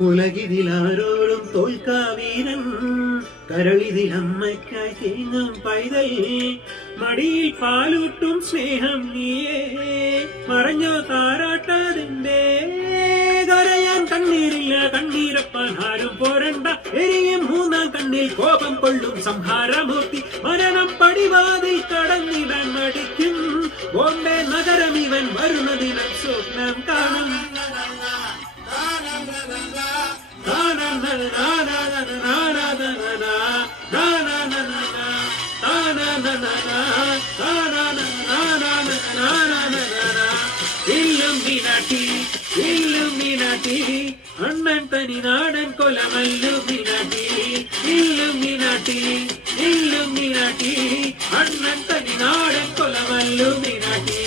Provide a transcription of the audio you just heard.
ഉലകിതിലാരോടും തോൽക്കാവീരൻ കരളിതിലമ്മയ്ക്കായി തേങ്ങും പൈതൽ മടിയിൽ പാലൂട്ടും സ്നേഹം നീയേ മറഞ്ഞോ താരാട്ടതിന്റെ കരയാൻ കണ്ണീരില്ല കണ്ണീരപ്പാൻ ആരും പോരണ്ട എരിയും മൂന്നാം കണ്ണിൽ കോപം കൊള്ളും സംഹാരമൂർത്തി മരണം പടിവാതിൽ കടന്നിടാൻ മടിക്കും ബോംബെ നഗരം ഇവൻ വരുന്നതിനും സ്വപ്നം കാണും അണ്ണൻ തനി നാടൻ കൊലമല്ലുമിനാട്ടി ഇല്ലുമിനാട്ടി അണ്ണൻ തനി നാടൻ കൊലമല്ലുമിനാട്ടി